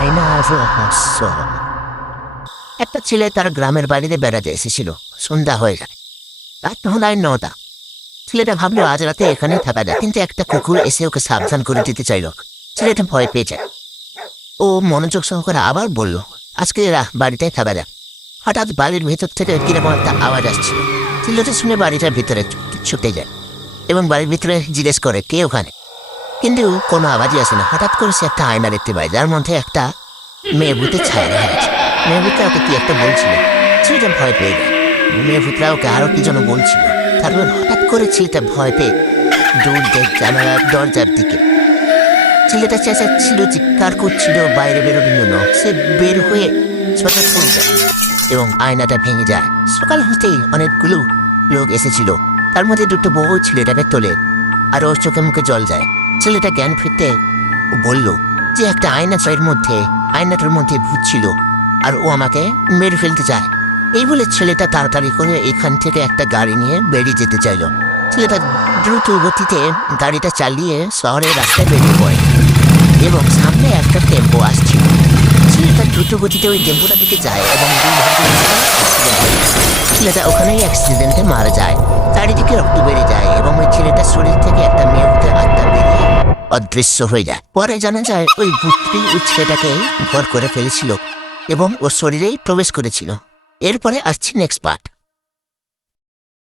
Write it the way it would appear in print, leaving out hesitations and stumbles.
আয়নার রহস্য। একটা ছেলে তার গ্রামের বাড়িতে বেড়াতে এসেছিল। সন্ধ্যা হয়ে যায়, রাত তখন 9টা। ছেলেটা ভাবলো আজ রাতে এখানেই থাকা যায়, কিন্তু একটা কুকুর এসে ওকে সাবধান করে দিতে চাইল। ছেলেটা ভয় পেয়ে যায়। ও মনোযোগ সহকারে আবার বলল, আজকে বাড়িতেই থাকা যায়। হঠাৎ বাড়ির ভেতর থেকে কিরকম একটা আওয়াজ আসছিল। ছেলেটা শুনে বাড়িটার ভিতরে ছুটে যায় এবং বাড়ির ভিতরে জিজ্ঞেস করে কে ওখানে, কিন্তু কোনো আওয়াজই আসে না। হঠাৎ করে সে একটা আয়না দেখতে পায়, যার মধ্যে একটা মেয়ে ভূতের ছায়া দেখা যাচ্ছে। মেয়ে ভূতরা ওকে কি একটা বলছিল। ছেলেটা ভয় পেয়ে যায়। মেয়ে ভূতরা ওকে আরো কি যেন বলছিল। তারপর হঠাৎ করে ছেলেটা ভয় পেয়ে দৌড় দেয় জানালার দরজার দিকে। ছেলেটা চেঁচাচ্ছিল, চিৎকার করছিল বাইরে বেরোনোর জন্য। সে বের হয়ে সোজা পড়ে যায় এবং আয়নাটা ভেঙে যায়। সকাল হতেই অনেকগুলো লোক এসেছিল, তার মধ্যে দুটো বউ ছেলেটাকে তোলে আর ওর চোখে মুখে জল যায়। ছেলেটা জ্ঞান ফিরতে বলল যে একটা আয়না এর মধ্যে, আয়নাটার মধ্যে ভূত ছিল আর ও আমাকে মেরে ফেলতে চায়। এই বলে ছেলেটা তাড়াতাড়ি করে এখান থেকে একটা গাড়ি নিয়ে বেরিয়ে যেতে চাইল। ছেলেটা দ্রুত গতিতে গাড়িটা চালিয়ে শহরের রাস্তায় বেরিয়ে পড়ে এবং সামনে একটা টেম্পো আসছিল। ছেলেটা দ্রুত গতিতে ওই টেম্পোটার দিকে যায় এবং ছেলেটা ওখানেই অ্যাক্সিডেন্টে মারা যায়। চারিদিকে রক্ত বেড়ে যায় এবং ওই ছেলেটার শরীর থেকে একটা মেয়ে ভূতের আত্মা বেরিয়ে অদৃশ্য হয়ে যায়। পরে জানা যায় ওই ভূতটি ওই ছেলেটাকে ভর করে ফেলেছিল এবং ওর শরীরেই প্রবেশ করেছিল। এরপরে আসছে নেক্সট পার্ট।